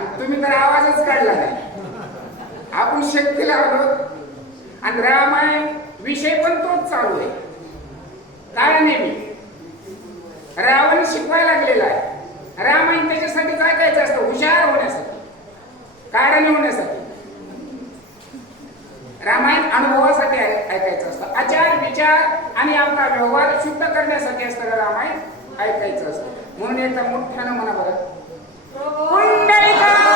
आणि तुम्ही तर आवाजच काढला नाही. आपण शक्ती लावलो आणि रामायण विषय पण तोच चालू आहे. काय नेहमी रावण शिकवायला लागलेला आहे. रामायण त्याच्यासाठी काय करायचं असतं? हुशार होण्यासाठी. कारण होण्यासाठी. रामायण अनुभवासाठी ऐकायचं असतं. आचार विचार आणि आपला व्यवहार शुद्ध करण्यासाठी असतं रामायण ऐकायचं असतं. म्हणून एकदा मोठ्यानं म्हणा बरं. কুণ্ডলিকা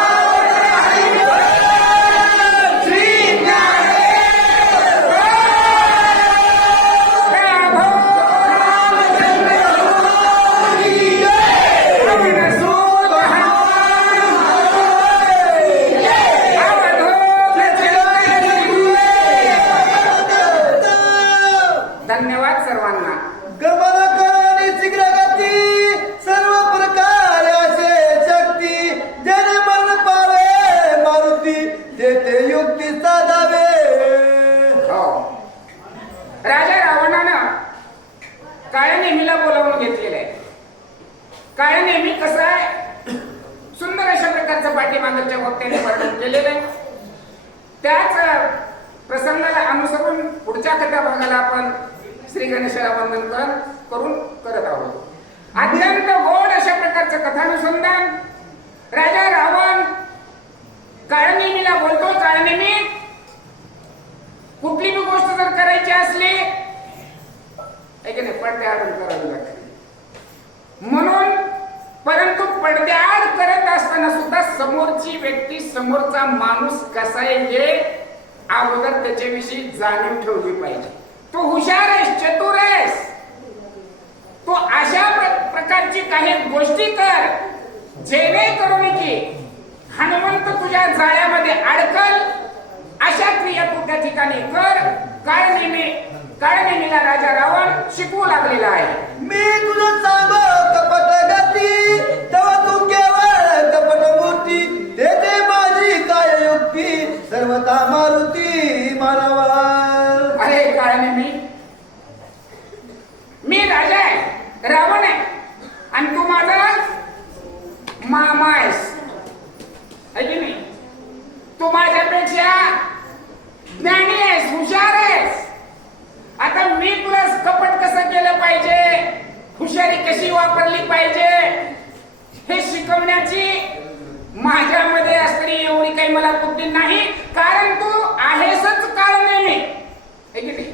कथानुसंधान राजा रावण काळनेमीला बोलतो काळनेमी कुठली बी गोष्ट जर करायची असली नाही पडद्याआड करावी लागते. म्हणून परंतु पडद्याआड करत असताना सुद्धा समोरची व्यक्ती समोरचा माणूस कसा आहे हे अगोदर त्याच्याविषयी जाणीव ठेवली पाहिजे. तो हुशार आहेस चतुर आहेस. तो अशा प्रकारची काही गोष्टी कर. जेणेकरून की हनुमंत तुझ्या जाळ्यामध्ये अडकल अशा क्रिया तू त्या ठिकाणी कर. काय नेहमी राजा रावण शिकवू लागलेला आहे. मी तुझं सांग कपट गती तेव्हा तू केवळ कपट मूर्ती तेथे माझी काय युक्ती सर्वता मारुती मानवा अरे काय नेहमी मी राजा आहे रावण आहे आणि तू माझा मामा आहेस है की नाही तू माझ्यापेक्षा ज्ञानी आहेस हुशार आहेस आता मी तुला कपट कसं केलं पाहिजे हुशारी कशी वापरली पाहिजे हे शिकवण्याची माझ्यामध्ये असणारी एवढी काही मला बुद्धी नाही कारण तू आहेसच काळ नेहमी है की नाही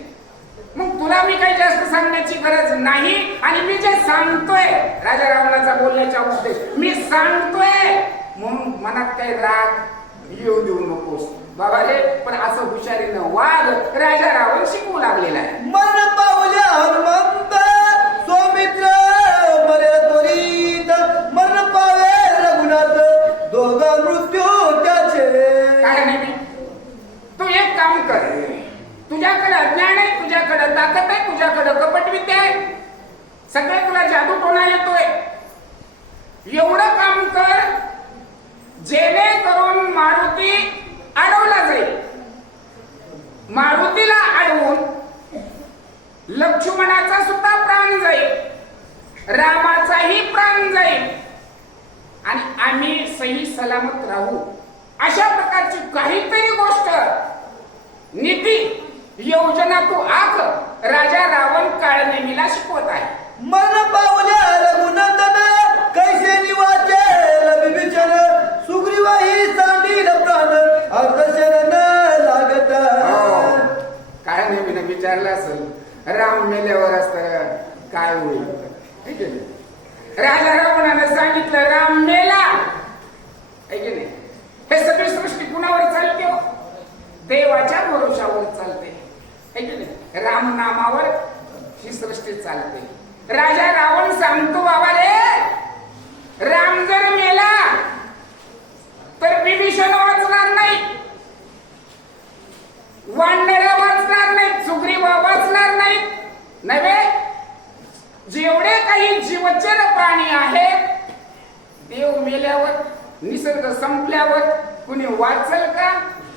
मग तुला मी काही जास्त सांगण्याची गरज नाही आणि मी जे सांगतोय राजा रावणाचा बोलण्याचा उद्देश मी सांगतोय. म्हणून मनात काही राग येऊ देऊ नकोस. बाबा रे पण असं हुशारीनं वाघ राजा रावण शिकवू लागलेला आहे. मन पावल्या हनुमंत सौमित्र मरे त्वरित. मन पावे रघुनाथ दोघ मृत्यू त्याचे. काय नाही तू एक काम कर. तुझ्याकडे अज्ञान आहे तुझ्याकडे ताकद आहे तुझ्याकडे कपटविद्या आहे. सगळे तुला जादू टोना येतोय. एवढं काम कर जेणेकरून मारुती अडवला जाईल. मारुतीला अडवून लक्ष्मणाचा सुद्धा प्राण जाईल. रामाचाही प्राण जाईल. आणि आम्ही सही सलामत राहू. अशा प्रकारची काहीतरी गोष्ट. नीती योजना तो आख राजा रावण काळनेमीला शिकवत आहे. मन पावल्या रघुना सुग्रीवाही सांडील प्राण हो. विचारलं असेल. राम मेल्यावर असत काय होईल? राजा रावणाने सांगितलं राम मेला. है नाही? हे सगळी सृष्टी कुणावर चालते हो? देवाच्या भरोशावर चालते. है नाही? राम नामावर ही सृष्टी चालते. राजा रावण सांगतो बाबा रे राम जर मेला तर विभीषण वाचणार नाही. वानरा वाचणार नाहीत सुग्रीव वाचणार नाहीत नव्हे? जेवढे काही जीवचर प्राणी आहेत देव मेल्यावर निसर्ग संपल्यावर कुणी वाचल का?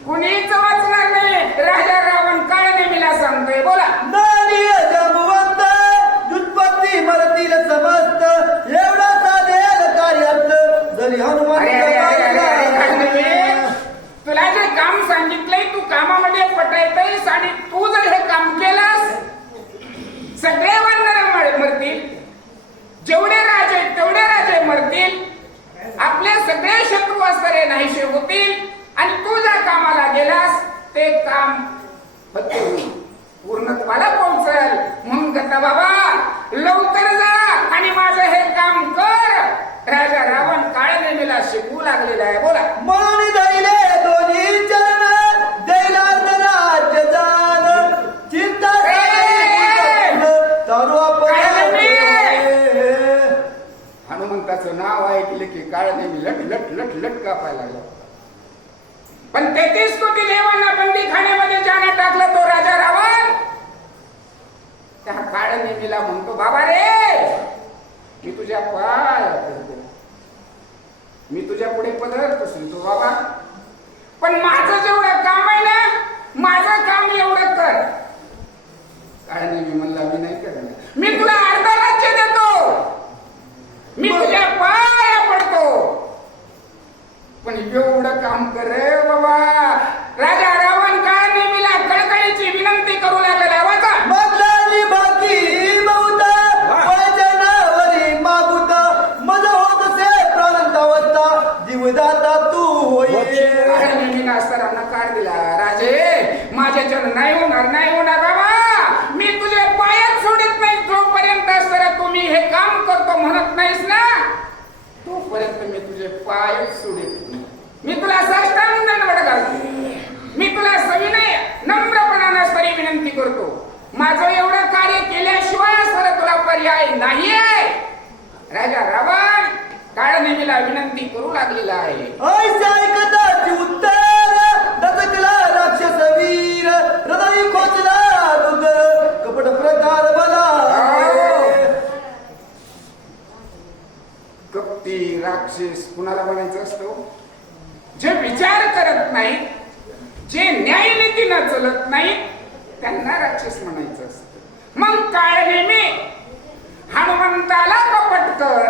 कुणीच वाचणार नाही. राजा रावण काय नेहमीला सांगतोय? बोला. मरतील समस्त. एवढा कार्यात जरी हनुमान? काम सांगितलंय तू कामामध्ये पटायचंयस आणि तू जर हे काम केलंस सगळे वानर मरतील. जेवढे राजे तेवढे राजे मरतील. आपले सगळे शत्रू असणारे नाहीसे होतील. आणि तू ज्या कामाला गेलास ते काम पूर्णत्वाला पोहोचल. म्हणून कथा बाबा लवकर जा आणि माझं हे काम कर. राजा रावण काळ नेमीला शिकवू लागलेला आहे. बोला. म्हणून लट लट लट लट कापायला लागला. पण तेहतीस कोटी देवांना बंदी खाण्यामध्ये ज्याने टाकलं तो राजा रावण. त्या काळ नेहमीला म्हणतो बाबा रे मी तुझ्या पाय मी तुझ्या पुढे पदर पसरतो बाबा. पण माझं जेवढं काम आहे ना माझं काम एवढं कर. काय नेहमी नाही करणार मी तुला अर्धा राज्य देतो मी तुझ्या पाया पडतो पण एवढं काम कर रे बाबा. राजा रावण काय नेहमीला कळकळीची विनंती करू लागलेला वाचा मधली बाकी बहुता वयाच्या नावारी मागुता. मज होत से प्राणंत अवस्था. जीवदाता तू होई. नेहमीला असताना नकार दिला. राजे माझ्याच्यानं नाही होणार नाही होणार बाबा. मी तुझे पायच सोडत नाही. जोपर्यंत सर तुम्ही हे काम करतो म्हणत नाहीस ना तोपर्यंत मी तुझे पायच सोडित तुला दंडवट घालतो मी तुला सविनय नम्रपणानं तरी विनंती करतो. माझं एवढं कार्य केल्याशिवाय सर तुला पर्याय नाहीये. राजा रावण काळ नेहमीला विनंती करू लागलेला आहे. राक्षस वीर हृदय खोचला कपट प्रकार बला. कपटी राक्षस कुणाला म्हणायचं असतो? जे विचार करत नाहीत जे न्यायनीतीनं चलत नाहीत त्यांना राक्षस म्हणायचं असतं. मग काय नेहमी हनुमंताला कपट कर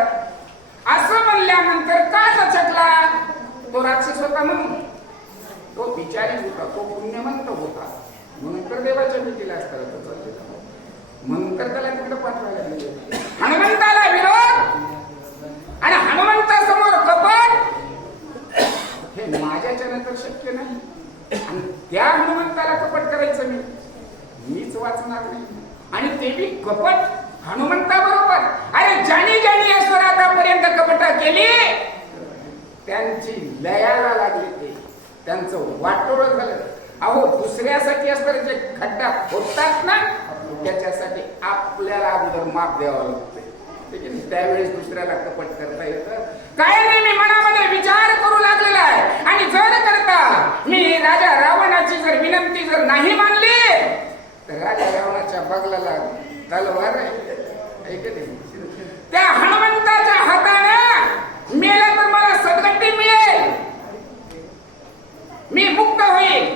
असं म्हणल्यानंतर का दचकला तो राक्षस होता म्हणून. तो विचारी होता तो पुण्यवंत होता. म्हणून तर देवाच्या भीतीला असताना तो चाललेला. म्हणून तर त्याला तिकडे पाठवायला हनुमंताला विरोध. आणि हनुमंतासमोर कपट हे माझ्याच्यानं शक्य नाही. आणि त्या हनुमंताला कपट करायचं मी मीच वाचणार नाही. आणि ते बी कपट हनुमंता बरोबर. अरे ज्याने ज्याने असं आतापर्यंत कपट केली त्यांची लयाला लागली ते. त्यांचं वाटोळ झालं. अहो दुसऱ्यासाठी असणारे जे खड्डा होतात ना त्याच्यासाठी आपल्याला अगोदर माप द्यावं लागतं त्यावेळेस दुसऱ्याला कपट करता येतं. काय नाही मी मनामध्ये विचार करू लागलेला आहे. आणि जर करता मी राजा रावणाची जर विनंती जर नाही मानली तर राजा रावणाच्या बगलाला तलवार त्या हनुमंताच्या हाताने मेला तर मला सदगती मिळेल. मी मुक्त होईल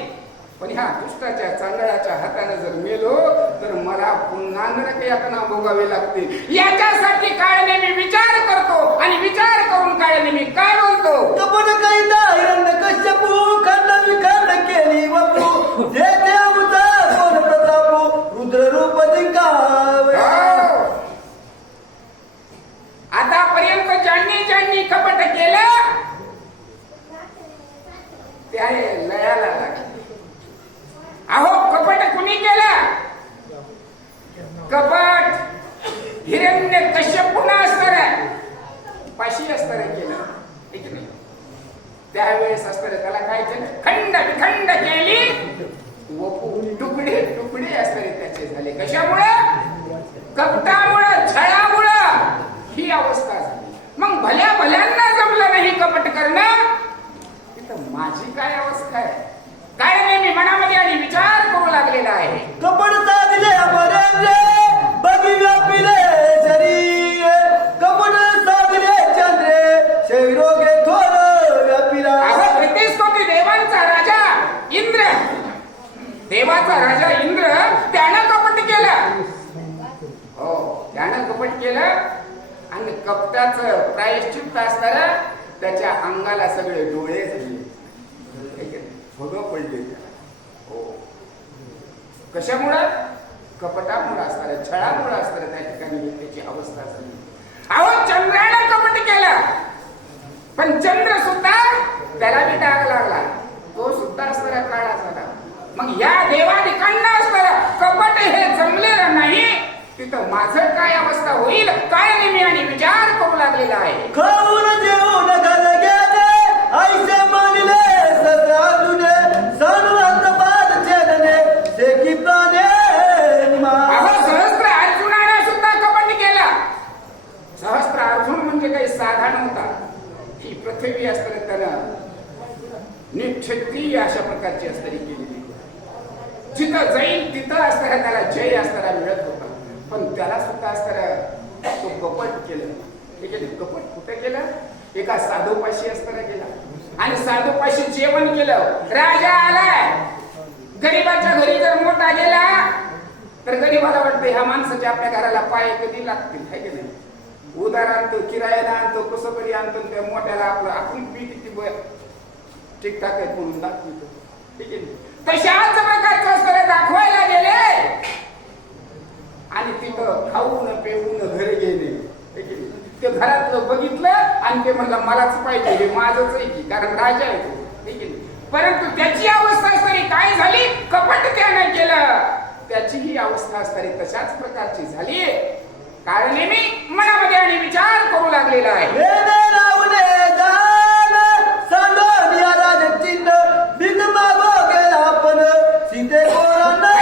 पण ह्या दुष्टाच्या चांदळाच्या हाताने जर मेलो तर मला पुन्हा नरक यातना भोगावे लागते याच्यासाठी काळने मी विचार करतो आणि विचार करून काळने मी काय बोलतो? कपट कैदा हिरण्य कश्यपू खंड विखंड केली वपू. त्याला सगळे डोळे झाले फग पडले त्याला हो. कशामुळं? कपटामुळं असताना छळामुळं असताना त्या ठिकाणी त्याची अवस्था झाली. अहो चंद्राला कपट केलं. पण चंद्र सुद्धा त्याला बी डाग लागला. तो सुद्धा असणारा काळा झाला. मग या देवाधिकांना असणारा कपट हे जमलेलं नाही. तिथं माझं काय अवस्था होईल? काय नेहमी आणि विचार करू लागलेला आहे? ही अशा प्रकारची असणारी केलेली जिथं जाईल तिथं असताना त्याला जय असताना मिळत होता. पण त्याला सुद्धा असताना तो कपट केलं. ठीक आहे कपट कुठं केलं? एका साधूपाशी असताना केला. आणि साधूपाशी जेवण केलं. राजा आलाय. गरीबाच्या घरी जर मोठा गेला तर गरीबाला वाटतं ह्या माणसाच्या आपल्या घराला पाय कधी लागतील. काय की नाही? उदार आणतो किरायाला आणतो कसं तरी आणतो त्या मोठ्याला आपलं आपण बी किती ठीकठाक आहे म्हणून दाखवतो ठीक आहे? तशाच प्रकारचं असतं दाखवायला गेले? आणि तिथं खाऊन पेऊन घरी गेले. है? ते घरातलं बघितलं आणि ते म्हणलं मलाच पाहिजे हे माझंच आहे की कारण राजा आहे तो. है? परंतु त्याची अवस्था असताना काय झाली? कपट त्यानं केलं. त्याची ही अवस्था असताना तशाच प्रकारची झाली. कारण नेहमी मनामध्ये आणि विचार करू लागलेला आहे वेदे रावले दान सांडून या राजचिन्ह बिन मागो गेला पण सीते कोरांना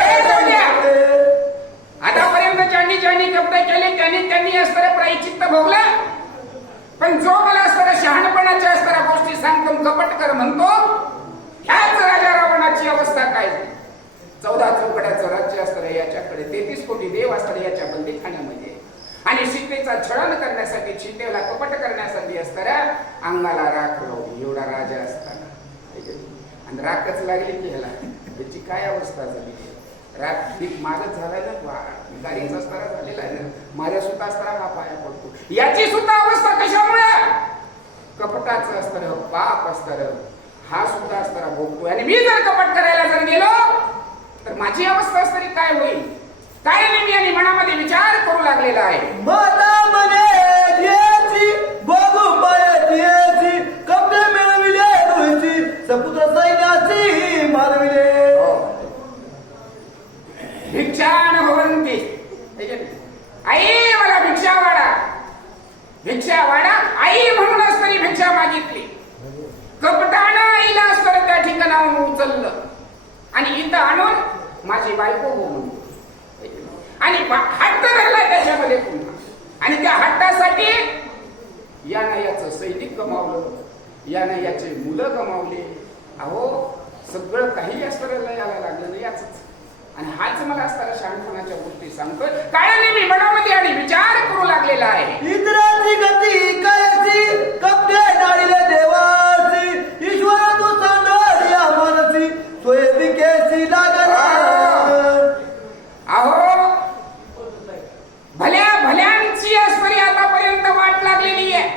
आतापर्यंत ज्यांनी ज्यांनी कपडे केले त्यांनी त्यांनी असणारं प्रायचित्त भोगलं पण जो मला असणाऱ्या शहाणपणाच्या असणाऱ्या गोष्टी सांगतो कपट कर म्हणतो ह्याच राजा रावणाची अवस्था काय झाली चौदा चौकड्याचं राज्य असतं याच्याकडे तेहतीस कोटी देव असतात याच्या बंदीखान्यामध्ये आणि सीतेचा छळन करण्यासाठी सीतेला कपट करण्यासाठी असणाऱ्या अंगाला राख लावली एवढा राजा असताना है की नाही? आणि राखच लागली की ह्याला त्याची काय अवस्था झाली राग ठीक मागच झाला ना वा- गाडीच असताना झालेला आहे ना माझ्या सुद्धा असताना हा पाया पडतो याची सुद्धा अवस्था कशामुळे कपटाचं असतं पाप असतं हा सुद्धा असताना भोगतोय आणि मी जर कपट करायला जर गेलो तर माझी अवस्था असतरी काय होईल? काय नाही मी आणि मनामध्ये विचार करू लागलेला आहे? है? आई मला भिक्षा वाडा भिक्षा वाडा आई म्हणूनच तरी भिक्षा मागितली कपटानं आईला असतं त्या ठिकाणाहून उचललं. आणि इथं आणून माझी बायको हो आणि हट्ट धरला त्याच्यामध्ये पुन्हा. आणि त्या हट्टासाठी यानं याचं सैनिक कमावलं यानं याचे मुलं गमावले. अहो सगळं काही असतं याला लागलं नाही याच आणि हाच मला असताना शहाणपणाच्या गोष्टी सांगतोय. काय मी मनामध्ये आणि विचार करू लागलेला आहे. इंद्राची गती काय कपडे डाळीले देवाची आहे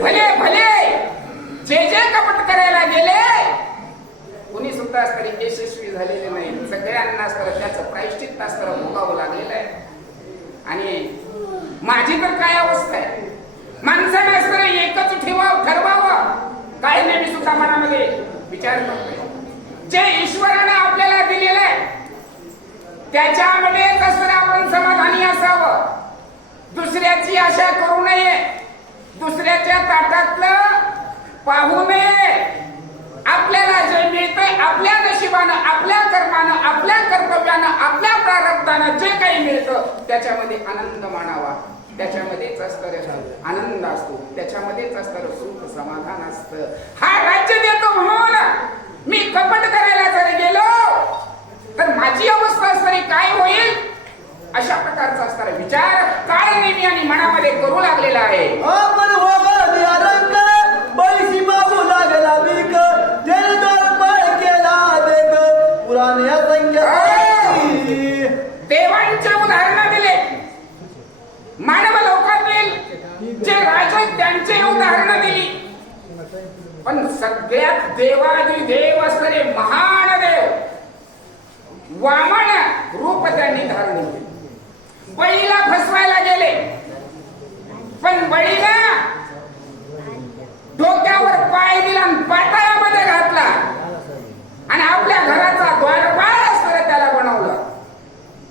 भले जे कपट करायला गेले यशस्वी त्याचं प्रायश्चित्त भोगावं लागलेलं आहे. आणि माझी तर काय अवस्था आहे माणसाने असतं एकच ठेवावं ठरवावं काय नाही मी सुद्धा मनामध्ये विचार करतोय जे ईश्वराने आपल्याला दिलेलं आहे त्याच्यामध्ये असं आपण समाधानी असावं. दुसऱ्याची आशा करू नये. दुसऱ्याच्या ताटातलं पाहू नये. आपल्याला जे मिळतंय आपल्या नशिबानं आपल्या कर्मानं आपल्या कर्तव्यानं आपल्या प्रारब्धानं जे काही मिळतं त्याच्यामध्ये आनंद मानावा. त्याच्यामध्येच असतं आनंद असतो. त्याच्यामध्येच असतं सुख समाधान असतं. हा राज्य देतो म्हणून मी कपट करायला जर गेलो तर माझी अवस्था असणारी काय होईल? अशा प्रकारचा असणारा विचार काय नेहमी आणि मनामध्ये करू लागलेला आहे. त्यांचे उदाहरण दिली. पण सगळ्यात देवादी देव असणारे महान देव वामन रूप त्यांनी धारण केले. बळीला फसवायला गेले. पण बळीला डोक्यावर पाय दिला आणि पाताळामध्ये घातला. आणि आपल्या घराचा द्वारपाल असताना त्याला बनवलं.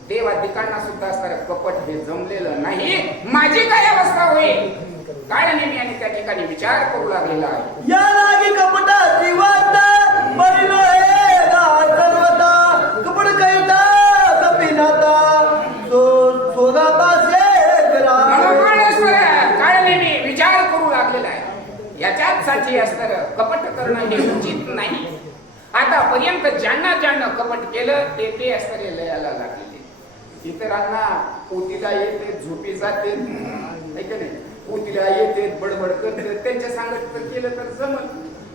देवाधिकांना सुद्धा असणार कपट हे जमलेलं नाही. माझी काय अवस्था होईल? काळाने मी आणि त्या ठिकाणी विचार करू लागलेला आहे? या लागी कपटाची वाट बळीनो हे सर्वता कपड कैता कपिनाता. सो म्हणून काळाने विचार करू लागलेला आहे. याच्यात साठी असणार कपट करणं हे उचित नाही. आतापर्यंत ज्यांना ज्यांना कपट केलं ते ते असणारे लयाला लागलेले. इतरांना पोतीला येते झोपी जाते. नाही? पोतीला येते बडबड करते त्यांच्या सांगत केलं तर जमल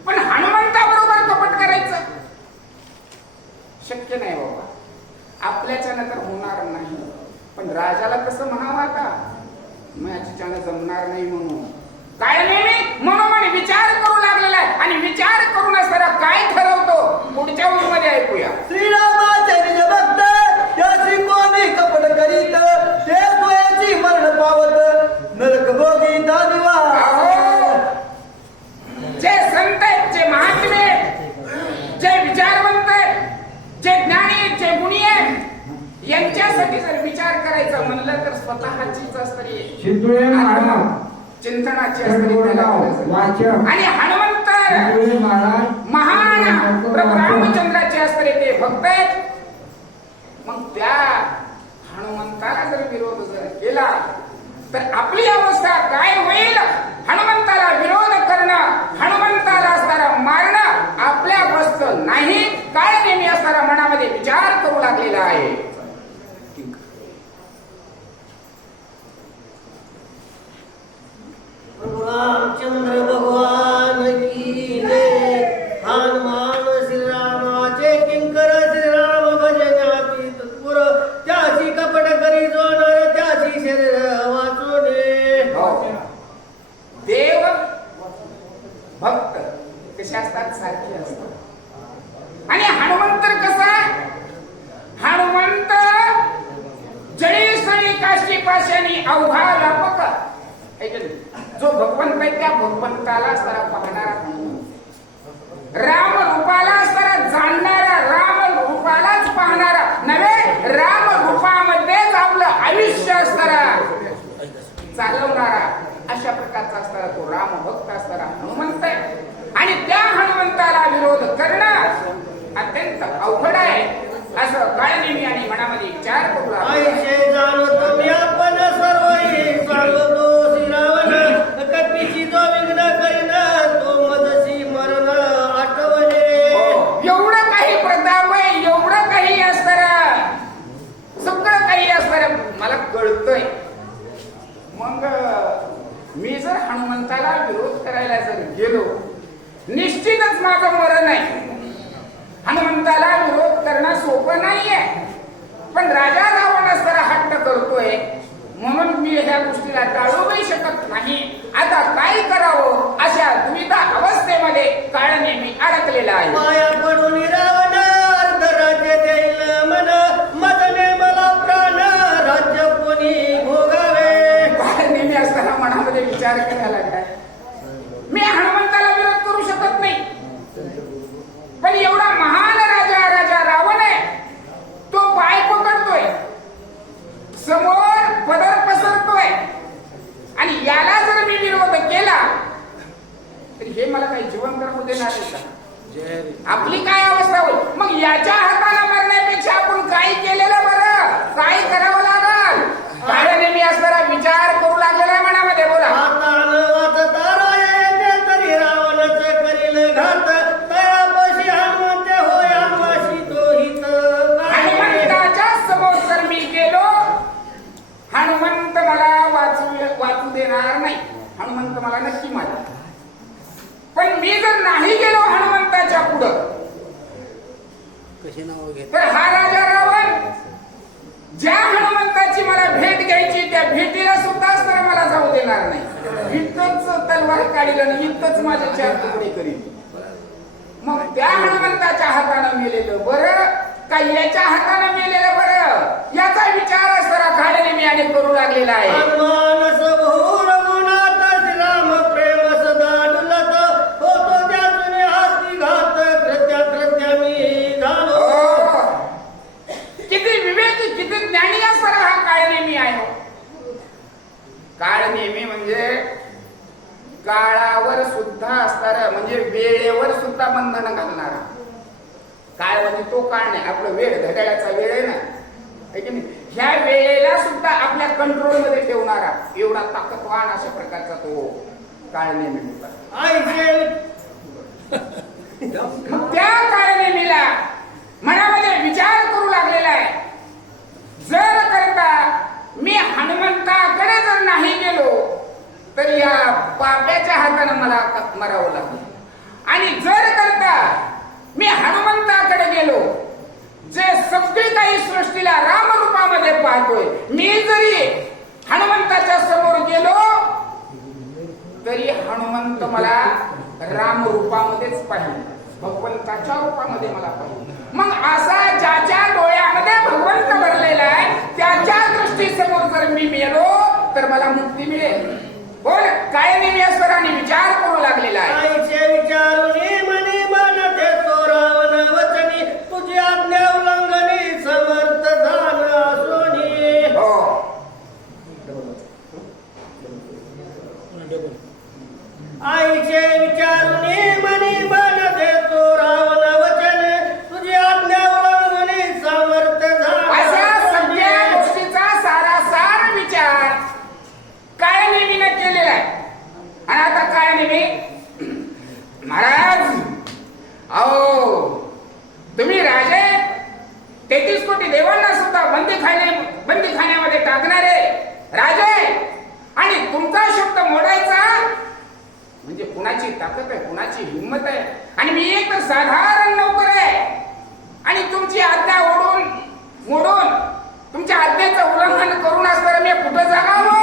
पण हनुमंता बरोबर कपट करायचं. शक्य नाही बाबा. आपल्याच्यानं तर होणार नाही. पण राजाला कसं म्हणावं आता माझ्याच्यानं जमणार नाही म्हणून. काय नेहमी म्हणून विचार करू लागलेला आहे आणि विचार करून असताना काय ठरवतो? पुढच्या मध्ये ऐकूया. श्रीरामाचे निज भक्त श्री कोणी कपट करीत ते स्वयाची मरण पावत नरक भोगी दानिवा जे संत आहेत जे महात्मे आहेत, जे विचारवंत आहेत, जे ज्ञानी आहेत, जे गुणी आहेत यांच्यासाठी जर विचार करायचा म्हणलं तर स्वतःचीच असतरी चिंतनाची असतरी आणि हनुमंत महान प्रभू रामचंद्राचे असणारे ते भक्त आहेत. मग त्या हनुमंताला जर विरोध जर केला तर आपली अवस्था काय होईल? हनुमंताला विरोध करणं हनुमंताला असणारा मारणं आपल्या वस्त नाही. काय नेहमी असणारा मनामध्ये विचार करू लागलेला आहे रामचंद्र भगवान की जय हनुमान श्रीरामाचे किंकर श्रीराम भजनाती तत्पुर त्याची कपट करी जोनर त्याची शरीर वाचवणे हो. देव भक्त कसे असतात सारखे असतात आणि हनुमंत कसा हनुमंत जळी सळी काशी पाशानी अवघा जो भगवंत आहे त्या भगवंताला असताना पाहणारा राम रूपाला असताना जाणणारा राम रूपालाच पाहणारा. नव्हे राम रूपामध्येच आपलं आयुष्य असताना चालवणारा. अशा प्रकारचा असताना तो राम भक्त असताना हनुमंत आहे. आणि त्या हनुमंताला विरोध करणं अत्यंत अवघड आहे. असं काळनेमी आणि मनामध्ये विचार करू लागला. आयुष्य जाणतो मी आपण सर्व हे सांगतो श्रीरावण कपीची जो विघ्न करीन तो मदशी मरण आठवले एवढं काही प्रताप आहे एवढं काही असणार सगळं काही असणार मला कळतंय मग मी जर हनुमंताला विरोध करायला जर गेलो निश्चितच माझं मरण आहे हनुमंताला विरोध करणं सोपं नाहीये. पण राजा रावण असताना हट्ट करतोय. म्हणून मी ह्या गोष्टीला टाळूही शकत नाही. आता काय करावं? अशा दुविधा अवस्थेमध्ये काळ नेहमी अडकलेला आहे. माया पडून रावण अर्ध राज्य देईल मन मदने मला प्राण राज्य कोणी भोगावे बाहेर नेहमी असताना मनामध्ये विचार करायला लागलाय मी हनुमंताला विरोध करू शकत नाही पण एवढा महान राजा राजा रावण आहे तो पाय पकडतोय समोर पदर पसरतोय आणि याला जर मी विरोध केला तर हे मला काही जीवन करवू देणार आहे का आपली काय अवस्था होईल मग याच्या हाताने मरण्यापेक्षा आपण काय केलेलं बरं काय करावं लागल काय नेहमी असणारा विचार करू लागलेला आहे मनामध्ये बोला हातान वाचता राये तरी रावणच करील घात तयापशी हनुमंत होय आम्हाशी तो हित काय हनुमंताच्या समोर जर मी गेलो हनुमंत मला वाचू वाचू देणार नाही हनुमंत मला नक्की मारणार पण मी जर नाही गेलो हनुमंताच्या पुढं तर हा राजा रावण ज्या हनुमंताची मला भेट घ्यायची त्या भेटीला सुद्धा असताना मला जाऊ देणार नाही. इतकंच तलवार काढील आणि इतकंच माझे चार तुकडे करील. मग त्या हनुमंताच्या हातानं मेलेलं बरं का याच्या हाताने मेलेलं बरं? याचा विचार असताना काळ्या नेहमी करू लागलेला आहे. काळावर सुद्धा असणारा म्हणजे वेळेवर सुद्धा बंधन घालणारा. काळ म्हणजे तो काळ नाही आपलं वेळ घड्याळाचा वेळ आहे ना. की नाही? ह्या वेळेला सुद्धा आपल्या कंट्रोलमध्ये ठेवणारा एवढा ताकदवान अशा प्रकारचा तो काळ नेहमी होता. त्या काळनेमीला मनामध्ये विचार करू लागलेला आहे. जर करता मी हनुमंताकडे जर नाही गेलो तर या पापड्याच्या हातानं मला मरावं लागलं. आणि जर करता मी हनुमंताकडे गेलो जे सगळी काही सृष्टीला रामरूपामध्ये पाहतोय मी जरी हनुमंताच्या समोर गेलो तरी हनुमंत मला राम रूपामध्येच पाहिजे भगवंताच्या रूपामध्ये मला पाहिजे मग असा ज्याच्या डोळ्यामध्ये भगवंत भरलेला आहे त्याच्या दृष्टीसमोर जर मी मेलो तर मला मुक्ती मिळेल. बोल काय निमेश्वराने विचार करू लागलेला आहे. आईचे विचारुनी मनी मन देतो रावण वचनी. तुझी आज्ञा उल्लंघनी समर्थ झाला सोनी हो. आईचे विचारुनी मनी मन देतो रावण वचन तुझी आज्ञा उल्लंघनी समर्थ अशा झाला सगळ्या सोनी. गोष्टीचा सारासार विचार काय नेमीनं केलेला आहे आणि आता काय नेमी महाराज अहो तुम्ही राजे तेहतीस कोटी देवांना सुद्धा बंदी खाने बंदी खाण्यामध्ये टाकणारे राजे आणि तुमचा शब्द मोडायचा म्हणजे कुणाची ताकद आहे कुणाची हिंमत आहे? आणि मी एक साधारण नोकर आहे. आणि तुमची आज्ञा ओढून मोडून तुमच्या आज्ञेचं उल्लंघन करून असताना मी कुठं जागावं